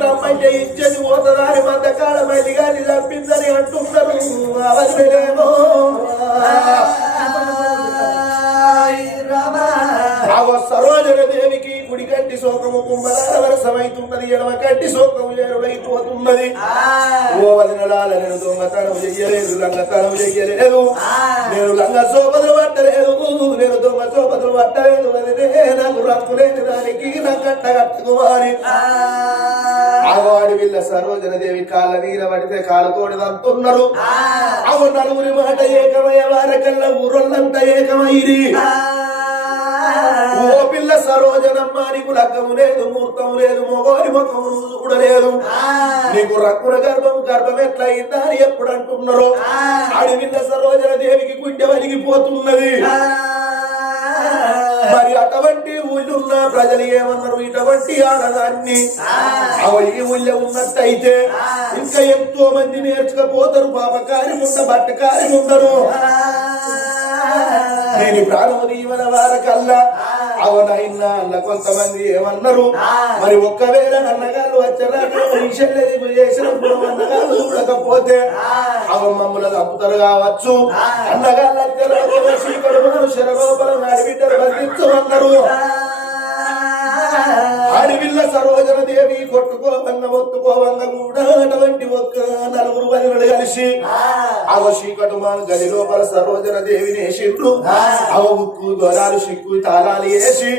రమ్మంటే ఇచ్చేది పోతుందని మంద కాడ మల్లిగా తప్పిందని అంటున్నారు అవసరమేమో దేవికి కుడి కంటి శోకము కుంభరాల వరసమైతున్నది ఎడమ కంటి శోకము ఎరుడైపోతున్నది ఓ వదినలాల నేను దొంగతనం చెయ్యలేదు లంగతనం చెయ్యలేదు. నేను లంగ సోపదులు పట్టలేదు నేను దొంగ సోపదులు పట్టలేదు వదిలే నాకు రక్కు లేని దానికి నా కట్ట కట్టుకోవాలి ఆవాడి వీళ్ళ సరోజన దేవి కాళ్ళ నీర పడితే కాలుతోడి దంతున్నారు. అవు నలుగురి మాట ఏకమయ్య వారకల్లా ఊరొల్లంతా ఏకమైరి ఓ పిల్ల సరోజనమ్మ నీకు లగ్గము లేదు ముహూర్తం లేదు మొగోని ముఖము చూడలేదు నీకు రక్కున గర్భం గర్భం ఎట్లా అయిందా అని ఎప్పుడు అంటున్నారో? అడవిల్ల సరోజన దేవికి గుండె వలిగిపోతున్నది మరి అటువంటి ఊళ్ళున్న ప్రజలు ఏమన్నారు? ఇటువంటి ఆడదాన్ని. ఈ ఊళ్ళో ఉన్నట్టయితే ఇంకా ఎంతో మంది నేర్చుకపోతారు పాపకారి ఉండ బట్టకారి ఉండరు నేను ప్రాణము దీవన వారకల్లా అవనైనా అన్న కొంతమంది ఏమన్నారు? మరి ఒక్కవేళ అన్నగాళ్ళు వచ్చారు విషయం చేసినప్పుడు చూడకపోతే అవ మమ్మల్ని తప్పుతారు కావచ్చు. అన్నగాళ్ళు వచ్చారు శ్రీకడు శరలోపల నడిబిడ్డలు బంధించమన్నారు అడవిల్ల సరోజన దేవి కొట్టుకోవంగ ఒత్తుకోవంగ కూడా అటువంటి ఒక్క నలుగురు వదినలు కలిసి అవ చీకటుమాను గది లోపల సరోజన దేవిని వేసిండ్రు. అవ ఉక్కు దొరాలు సిక్కు తాళాలు వేసి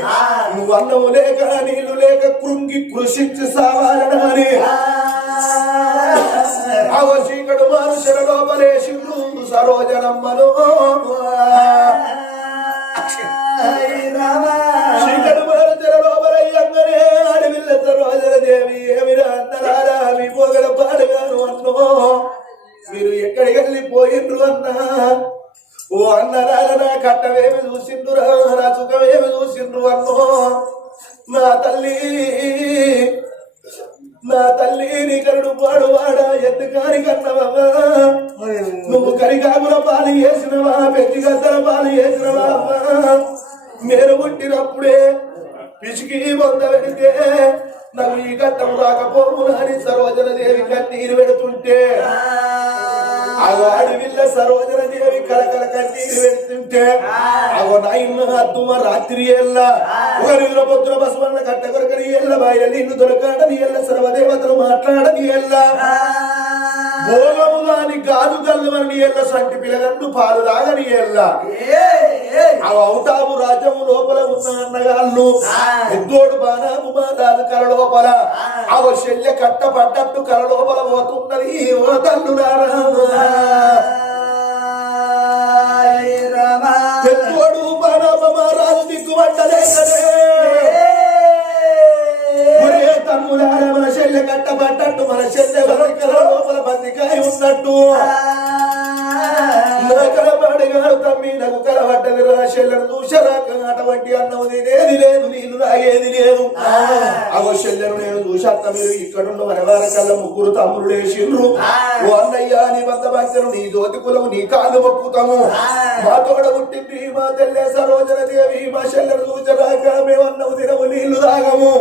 నువ్వు అన్నము లేక నీళ్ళు లేక కృంగి కృషించి సావాలని అవ చీకటు మాను శర లోపలేసిండ్రు సరోజనమ్మను. చీకటి అడవిల్ల ఏమిరా మీ పోగల అన్నో. మీరు ఎక్కడికి వెళ్ళిపోయిండ్రు అన్నా? ఓ అన్నరాల నా కట్టవేమి చూసిండ్రురా నా సుఖమేమి చూసిండ్రు అన్నో. నా తల్లి నా తల్లి నీ కరుడు పాడువాడా ఎత్తు కాని కన్నవా నువ్వు కరికాకుల పాలు చేసినవా పెట్టి గద్దల పాలు చేసినవా మీరు పుట్టినప్పుడే పిసికి బొంద పెడితే నాకు ఈ ఘట్టం రాకపోవు అని సరోజన దేవి కన్నీరు పెడుతుంటే అగో అడవిల్ల సరోజన దేవి కలకల కన్నీరు పెడుతుంటే అగో నాయన అద్దుమ రాత్రి ఎల్ల ఒకరిలో పొద్దున బసవన్న కట్ట కొరకని ఎల్ల బాయ నిన్ను దొరకాడని ఎల్ల సర్వదేవతలు మాట్లాడని ఎల్ల. భోగము దాని గాజు గల్లవని ఎల్ల సంటి పిల్లగండు పాలు దాగని ఎల్ల. అవి అవుతాము రాజ్యము లోపల ఉన్న అన్నగాళ్ళు ఎద్దోడు బాణాము బాణాలు కర లోపల. అవ శల్య కట్ట పడ్డట్టు కర లోపల పోతున్నది ఓ తల్లు ఎద్దోడు బాణామ రాజు దిక్కుబట్టలే కదే తమ్ములార మన శల్య కట్ట పడ్డట్టు మన కర లోపల బందికాయ ఉన్నట్టు. కలబడిగాడు తమ్మి నాకు కలబడ్డది చూసరాక అటువంటి అన్నం తినేది లేదు నీళ్ళు తాగేది లేదు అగో శల్యను నేను చూశాక మీరు కల్లా ముగ్గురు తమ్ముడు వేసిండ్రు ఓ అన్నయ్య నీ వంద భక్తులు నీ జ్యోతి కులము నీ కాళ్ళు మొక్కుతాము. మా తోడ పుట్టింది మా తెల్లే సరోజన దేవి మా శల్యను చూసరాక మేము అన్నం తినము నీళ్ళు తాగము.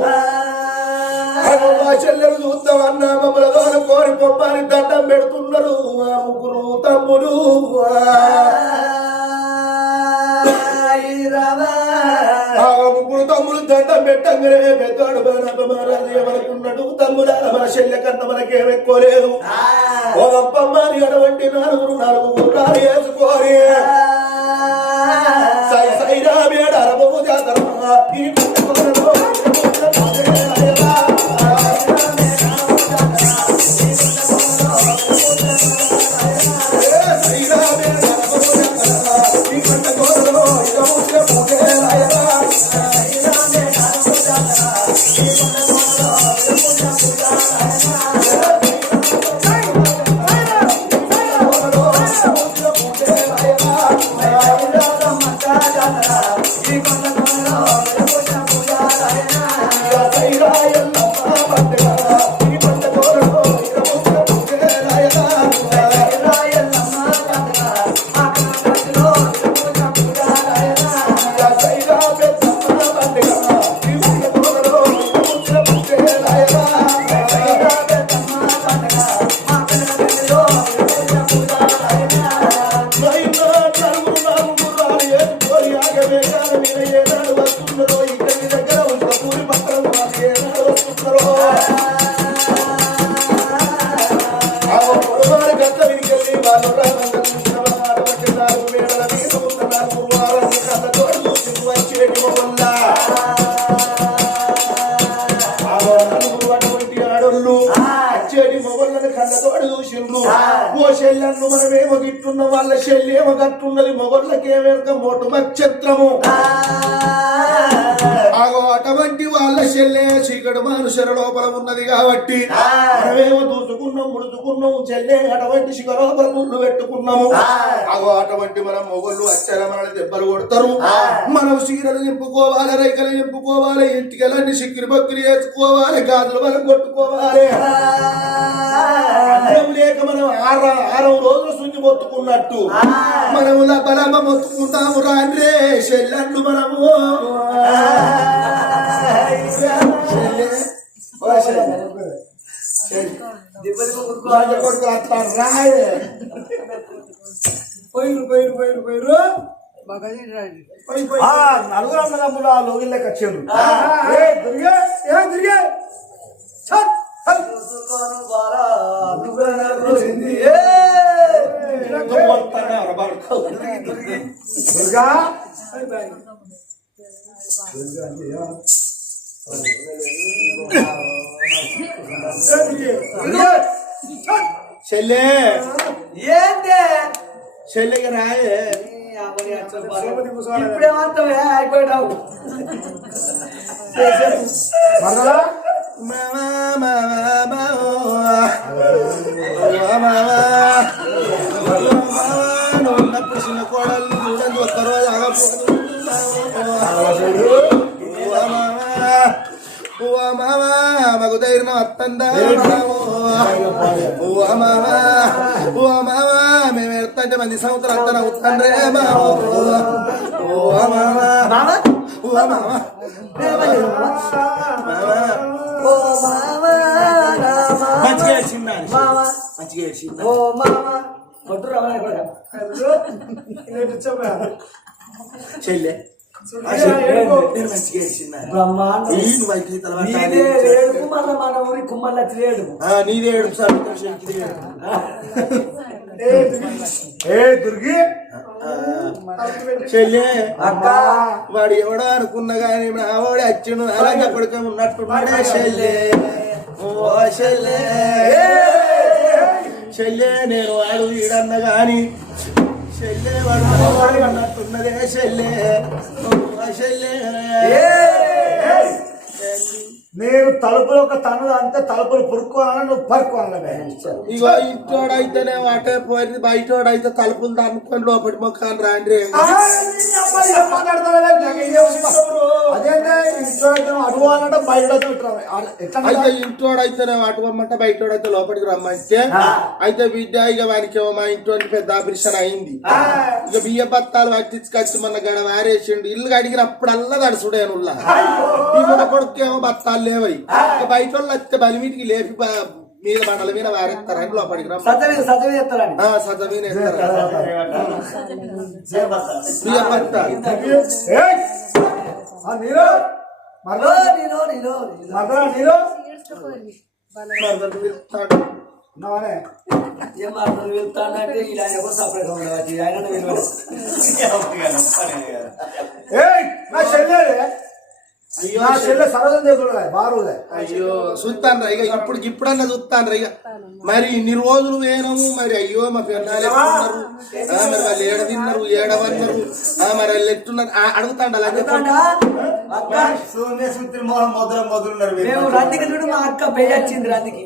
మా చెల్లెలు చూద్దాం అన్న మమ్మల్ని కోరి పొమ్మని దండం పెడుతున్నారు. ఆ ముగ్గురు తమ్ముడు ముగ్గురు తమ్ముడు దండం పెట్టంగానే పెద్దోడు మహారాజు ఎవరుకున్నాడు తమ్ముడు మన చెల్లె కన్నా మనకేం ఎక్కువ లేదు. ఓ అప్పమ్మ అని అటువంటి నలుగురు నలుగురు నాలు వేసుకోరి సై సైరా మేడ అరబము జాతర అచ్చేటి గట్టున్నది మొగళ్ళకేమేక మొట్టు నక్షత్రము చీకటి మనుషుల లోపల ఉన్నది కాబట్టి మనమేమో దూసుకున్నాం ముడుచుకున్నాం చెల్లె అటువంటి శిఖ లోపల ముళ్ళు పెట్టుకున్నాము. ఆగో అటువంటి మనం మొగళ్ళు అచ్చర మనల్ని దెబ్బలు కొడతారు. మనం చీరలు నింపుకోవాలి రైకలు నింపుకోవాలి ఇంటికెళ్ళని సిక్కిరి బక్కిరి వేసుకోవాలి గాజులు మనం కొట్టుకోవాలి. లేక మనం ఆర ఆరం రోజులు సుంచి మొత్తుకున్నట్టు. మనము బలమ మొత్తుకుంటాము రాండ్రే చెల్లెళ్ళు మనము. కొడుకు అట్లా రాయే పోయిరు పోయిరు పోయిరు పోయిరు పోయి పోయి నలుగురు అన్నదమ్ములు ఆ లోగిల్ లెక్క వచ్చారు దుర్గే ఏ దుర్గే. దుర్గా దుర్గే. చెల్లె. ఏంటే? చెల్లెకి రాయే. ఇప్పుడే మాత్రమే అయిపోయావు ఉన్నప్పుడు చిన్న కోడలు చూడండి ఒక్క రోజు ఆగపోదు మాకు ధైర్యం వస్తుందా ఓ మామా ఓ మామా మేము ఎడుతుంటే మంది సంవత్సరం అంతా ఉత్తండ్రే మామా ఓ మామా ఓ మామా ఓ మామ మామ. మంచిగా? మామ? ఓ మామ కొట్టు చెల్లె ఏడుపు. మళ్ళా మన ఊరి నీదే సార్. ఏ దుర్గి, చెల్లె అక్క వాడు ఎవడో అనుకున్నా గానీ నా వాడు అచ్చును అలాగే కొడుకు ఉన్నట్టున్నాడే. చెల్లె ఓ చెల్లె. చెల్లె నేను వాడు వీడన్న గాని చెల్లె వాడు అన్నట్టున్నదే చెల్లె. చెల్లె. నేను తలుపులు ఒక తనదు అంతే తలుపులు పురుక్కోవాలని నువ్వు పరుక్కోవాలి ఇగో ఇంటోడైతేనే వాటే పోయింది బయటోడైతే తలుపులు తనుకొని లోపలి మొక్కలు రాండి అదేంటే ఇంట్లో అడుగువాలంటే బయట అయితే బయటోడైతే లోపలికి రమ్మంటే అయితే బిడ్డ ఇక వానికి మా ఇంట్లో పెద్ద ఆపరేషన్ అయింది. ఇక బియ్య బత్తాలు పట్టించుకొచ్చి మొన్న గడ వారేసిండు. ఇల్లు అడిగినప్పుడల్లా తడుచుడేనుల్లా ఈ మన కొడుకు ఏమో బత్తాలు లేవయి ఇక బయట వాళ్ళు వస్తే బలిమీటికి లేపి మీద బండల మీద వారేస్తారని లోపలికి ఏం మాట్లాడు వెళ్తానంటే ఇలా ఎవరు సపరేట్ ఉండవచ్చు? ఆయన విలువ ఏయ్ నా చెల్లెలే అయ్యో నా చెల్లె సరోజం దేవుడు బారులే అయ్యో చూస్తాను ఇక ఇప్పుడు ఇప్పుడన్నా చూస్తాను ఇక. మరి ఇన్ని రోజులు వేయనము మరి అయ్యో మా పిల్లలు మరి వాళ్ళు ఏడ తిన్నారు ఏడవన్నారు మరి వాళ్ళు ఎట్టున్నారు అడుగుతాండ? అక్క రందికి చూడు మా పెళ్ళి వచ్చింది రందికి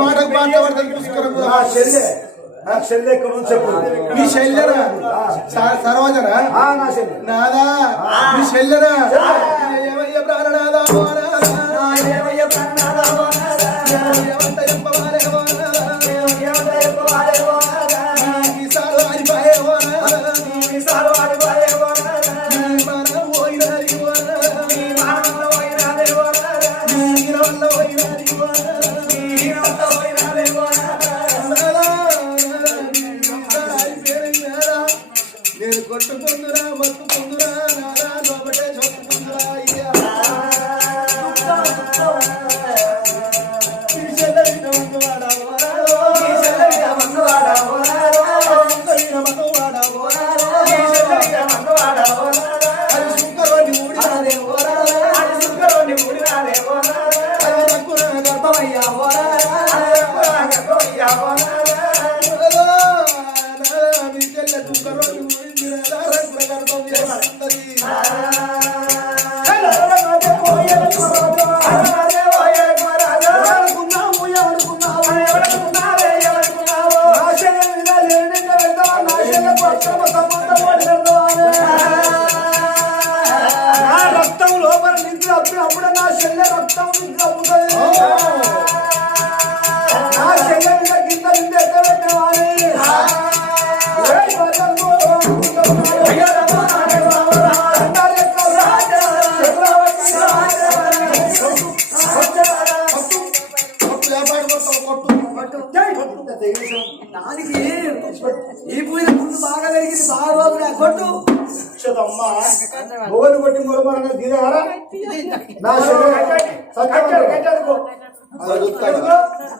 మాటకు పుష్కరం. నా చెల్లె ఎక్కడ నుంచి చెప్పు మీ శల్యరా సరోజనా ఆ, నా చెల్లె నాదా మీ శల్యరా ఏమయ్య ప్రాణనాదా. ఏమయ్య నాథా, ఏమంట కొట్టుకుందురా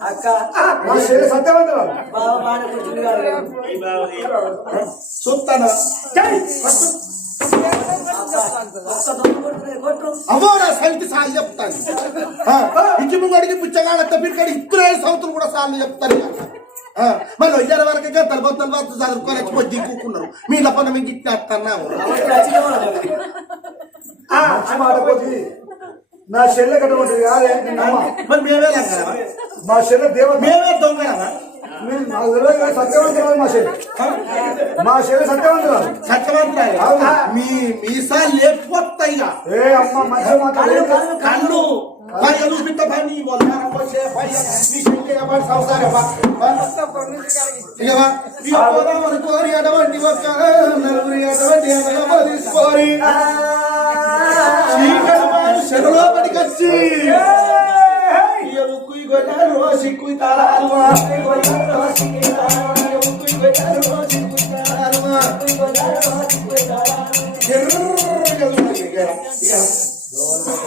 అక్క సత్యవంతురాలు. బాగా కూర్చుంది కాదు చూస్తాను. అమ్మో నా సంగతి సార్లు చెప్తాను ఇంటి ముంగడికి పుచ్చగాడ తప్పిడికాడి ఇద్దరు సంవత్సరం కూడా సార్లు చెప్తాను మరి వయ్యాల వరకు తలబోతు తలబోతు చదువుకొని వచ్చి దిక్కుకున్నారు మీ లపన మీకు ఇచ్చేస్తున్నాము మాట కొద్ది నా చెల్లె కట్టుకుంటుంది కాదే. మరి మేమే? మా చెల్లె దేవత మేమే మేము- నాకు తెలియదు కానీ సత్యవంతురాలు మా చెల్లె. మా చెల్లె సత్యవంతురాలు. సత్యవంతురాలు. మీ మీసాలు లేకపోతాయి. ఏ అమ్మ మంచి మాట్లాడు కళ్ళు పైగా చూపిస్త పని? అనుకోని అటువంటి ఒక్క నలుగురి అటువంటి చీకటి మారు చెరులోపలికి వచ్చి ఇక ముక్కు ఈ గొడ్డలు రోసి కుయ్ తాళాలు మా.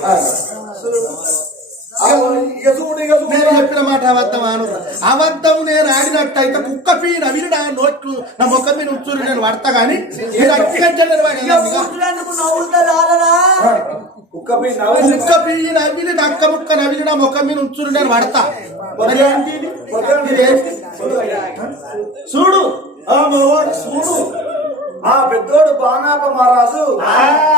ఈ నేను చెప్పిన మాట అబద్ధం అను అబద్ధం నేను ఆడినట్టయితే కుక్క పీ నవిలి నా నోట్లు నా ముఖం మీద ఉంచుని నేను పడతా గాని రాలరా? కుక్క పీ నవిలి నక్క ముక్క నవిలి నా ముఖం మీద ఉంచుని నేను పడతా? చూడు చూడు. ఆ పెద్దోడు బాణాప మహారాజు.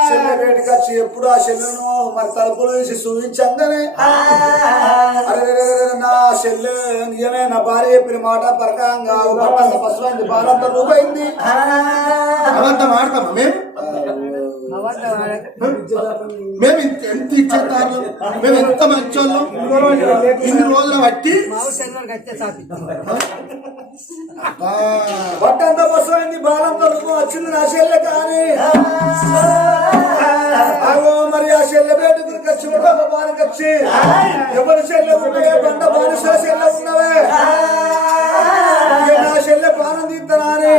చెల్లె వేటికి వచ్చి ఎప్పుడు ఆ చెల్లెను మరి తలుపులు తీసి చూపించంగానే నా చెల్లె నిజమే నా భార్య చెప్పిన మాట పరకంగా పట్టంత పశువైంది బాలంత రూపైంది ఆడతామా మేము? మేము ఎంత ఇచ్చేదారులు మేము ఎంత మంచోళ్ళం? ఇన్ని రోజులు బట్టి పట్టంత పశువైంది బాలంత వచ్చింది నా చెల్లె కానీ. అగో మరి ఆ చెల్లె వేటుకు ఖర్చు వచ్చి ఎవరి చెల్లె ఉన్నవే? బండ బానిసల చెల్లె ఉన్నవే? నా చెల్లె తీస్తానా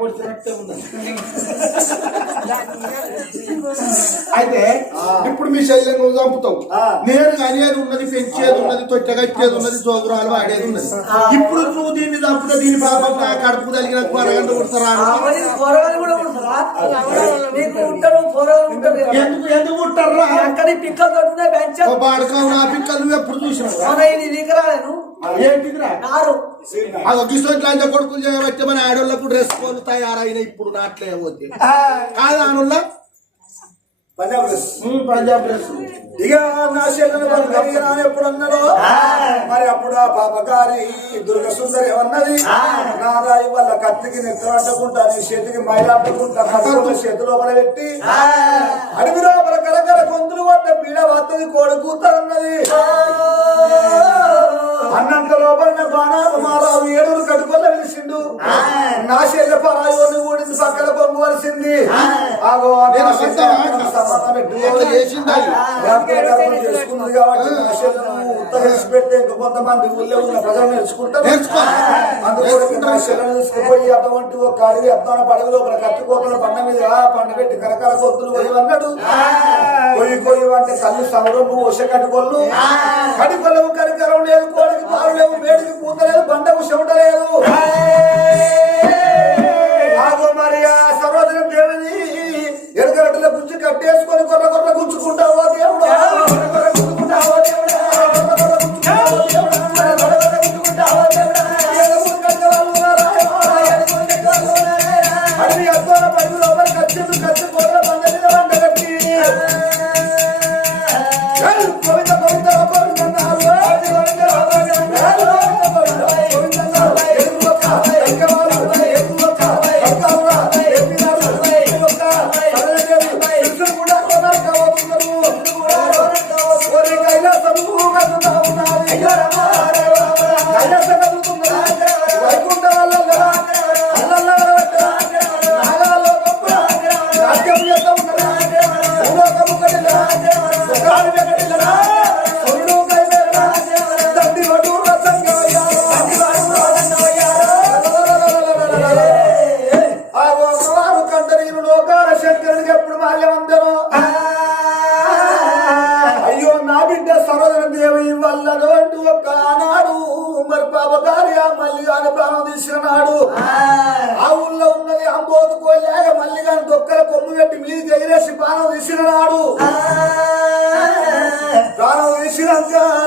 పొడిచినట్టే ఉంది అయితే ఇప్పుడు మీ శైలం నువ్వు చంపుతావు. నేను అనేది ఉన్నది పెంచేది ఉన్నది తొట్టగట్టేది ఉన్నది జోగురాలు వాడేది ఉన్నది. ఇప్పుడు నువ్వు దీన్ని చంపుతా దీని పాపం నా కడుపు తగిన అరగంట కొడతారా. ఎందుకు ఎందుకు ఉంటారా పిక్కలు నా పిక్కలు నువ్వు ఎప్పుడు చూసినావు రాలేను. ఏంటిదిరా? నారు. అది ఒక లంచ కొడుకులు చేయబట్టి మన ఆడోళ్ళకు డ్రెస్ కోలు తయారైన ఇప్పుడు నాట్లే వద్దు కాదా పంజాబ్ డ్రెస్. పంజాబ్ డ్రెస్. ఇక నా చెల్లెలు కలిగిన ఎప్పుడు అన్నాడు మరి అప్పుడు ఆ పాపకారి దుర్గ సుందరి ఏమన్నది? నా రాయి వల్ల కత్తికి నెత్తలు అంటుకుంటా నీ చేతికి మైలు అంటుకుంటా కత్తుల చేతి లోపల పెట్టి అడవి లోపల కలకల గొంతులు పడ్డ పీడ వత్తది కోడి కూతరన్నది అన్నంత లోపల నాకు అనాథ మారాలు. ఏడు కట్టుకోలే చేసిండు నా చెల్లె పరాయోని కూడింది పక్కన పొమ్మవలసింది చేసుకున్నది కాబట్టి ఊళ్ళో ఉన్న ప్రజలు నేర్చుకుంటారు. అటువంటి ఒక అడవి అద్దాన పడవలో ఒక కత్తిపోతున్న పండ మీద పండ పెట్టి కరకర కొత్తులు పోయి అన్నాడు పోయి పోయి అంటే కళ్ళు సమరం వశ కటికొల్లు కటికొల్లవు కరికరం లేదు కోడికి పాలు లేవు మేడికి పూత లేదు చెమట లేదు. వేసుకొని కొర్ర కొర్ర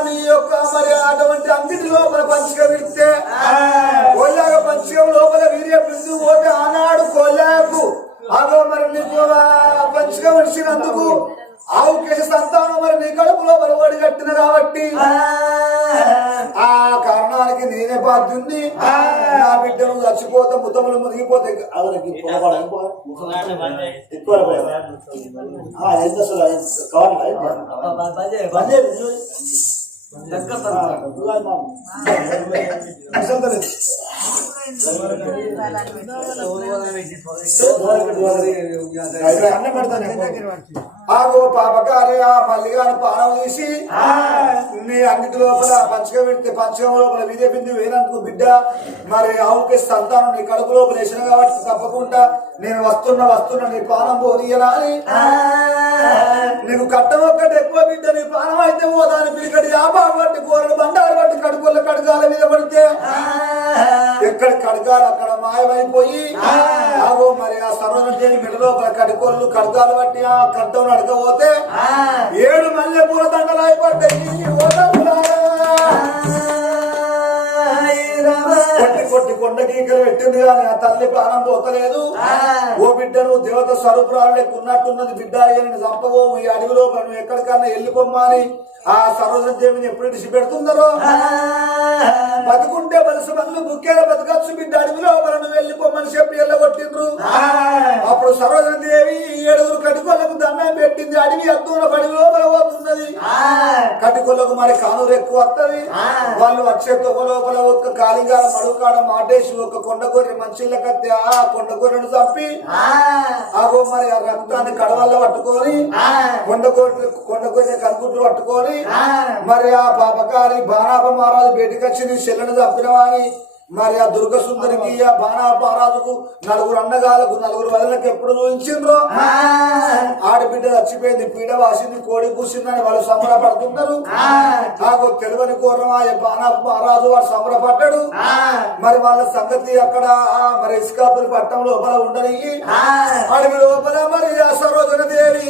నీ యొక్క మరి అటువంటి అంగిటి లోపల పంచగా విడితే కోల్లాగ పంచగం లోపల వీర్య బిందు పోతే ఆనాడు కోల్లాకు అదో మరి నీకు ఆ పంచగా విడిచినందుకు ఆవు కేసి సంతానం మరి నీ కడుపులో మరి ఓడి కట్టిన కాబట్టి. ఆ. కారణానికి నేనే బాధ్యుంది నా బిడ్డను చచ్చిపోతే ముద్దములు మునిగిపోతే అవరికి ఆగో పాపకారి ఆ మల్లిగాను పానం తీసి నీ అంగిటి లోపల పంచకం పెడితే పంచకం లోపల విదే బింది వేయనందుకు బిడ్డ మరి ఆవుకి సంతానం నీ కడుపు లోపల వేసిన కాబట్టి తప్పకుండా నేను వస్తున్నా వస్తున్నా నీ పానం పోనీయనా అని. నీకు కట్టం ఒక్కటి ఎక్కువ బిడ్డ నీ పానం అయితే ఓ దాని పిలికడి ఆ బాబు బట్టి కూరలు బండారు బట్టి కడుపుల కడుగాల మీద పడితే ఎక్కడ కడగాలి? అక్కడ మాయమైపోయి ఆగో మరి ఆ సరోజన దేవి మెడలో కడుకోళ్ళు కడగాలు బట్టి ఆ కట్టం నడకపోతే ఏడు మల్లె పూల దండలు అయిపడ్డాయి. కొట్టి కొట్టి కొండ గీకలు పెట్టింది కానీ ఆ తల్లి ప్రాణం పోతలేదు. ఓ బిడ్డ నువ్వు దేవత స్వరూపురాలు ఉన్నట్టున్నది బిడ్డ ఈ అడవిలో మనం ఎక్కడికన్నా వెళ్ళిపోమ్మా అని ఆ సరోజన దేవిని ఎప్పుడు ఇడిచి పెడుతున్నారో బతుకుంటే బలసి మళ్ళీ బుక్కేల బతకచ్చు బిడ్డ అడవిలో మనం వెళ్ళిపోమని చెప్పి వెళ్ళగొట్టిండ్రు అప్పుడు సరోజన దేవి ఏడుగురు కటుకోలకు దండం పెట్టింది. అడవి అద్దున పడి లోపల పోతున్నది కటుకోలకు మరి కానూరు ఎక్కువ వస్తుంది వాళ్ళు వచ్చే తొగ లోపల ఒక్క కాలిగా మడుకాడ మాటేసి ఒక కొండ గొర్రె మంచిళ్ళ కత్తి ఆ కొండ గొర్రెను చంపి ఆగో మరి ఆ రక్తాన్ని కడవల్ల పట్టుకొని కొండ గొర్రె కొండ గొర్రె కనుగుడ్లు పట్టుకొని మరి ఆ పాపకారి బాణాప మహారాజు బయటకు వచ్చి నీ చెల్లెను చంపినవాని మరి ఆ దుర్గ సుందరికి ఆ బాణాప మహారాజుకు నలుగురు అన్నగాలకు నలుగురు వదలకు ఎప్పుడు చూపించిండ్రో? ఆడబిడ్డ చచ్చిపోయింది పీడ వాసింది కోడి కూసిందని వాళ్ళు సంబరపడుతున్నారు. నాకు తెలివని కోరమా బాణాప మహారాజు వాడు సంబరపడ్డాడు. మరి వాళ్ళ సంగతి అక్కడ ఆ మరి ఇస్కాపురి పట్టణం లోపల ఉండని. అడవి లోపల మరి ఆ సరోజన దేవి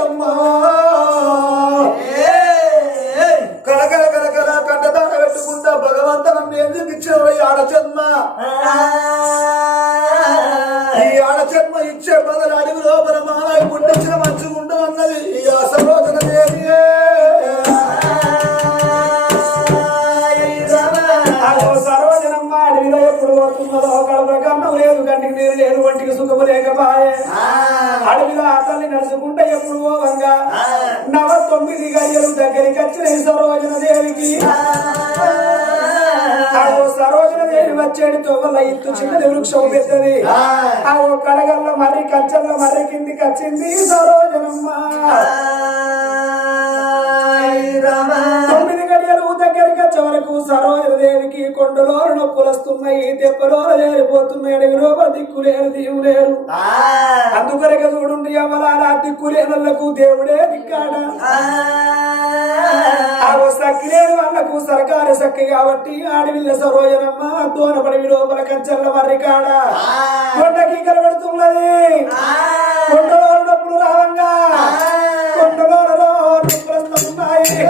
అమ్మా. ఎందుకు ఇచ్చావు ఈ ఆడ జన్మ ఈ ఆడ జన్మ ఇచ్చే బదులు అడవి లోపల మాలాయి పుట్టించిన మంచిగా అన్నది ఈ ఆ సరోజన దేవి సరోజనమ్మ అడవిలో ఎప్పుడు పోతున్నదో కడప కన్నం లేదు కంటికి నీరు లేదు ఒంటికి సుఖము లేకపాయే. అడవిలో తల్లి నడుచుకుంటే ఎప్పుడు పోవంగా? నవ తొమ్మిది గడియలు దగ్గరికి వచ్చిన ఈ సరోజన దేవికి. సరోజన దేవి వచ్చేటి తోవల ఇత్తు చిన్నది వృక్షం పెద్దది. ఆ. ఓ కడగల్లో మర్రి కంచెల్లో మర్రి కిందికి వచ్చింది సరోజనమ్మ. తొమ్మిది గడియలు దగ్గరికి వచ్చే వరకు సరోజన దేవికి కొండలో నొప్పులు వస్తున్నాయి దెబ్బలో లేరిపోతున్నాయి అడవి లోపల దిక్కు లేరు దీవు లేరు అందుకొరక చూడుండి ఎవరాలా దిక్కు లేనులకు దేవుడే దిక్కాడ? అక్కిలేదు అన్నకు సరకారు సక్కి కాబట్టి ఆడవిల్ల సరోజనమ్మ దోనపడి లోపల కంచెల్ల మర్రి కాడ కొండకి కనబడుతున్నది కొండలో ఉన్నప్పుడు రావంగా కొండలో ఉన్నాయి.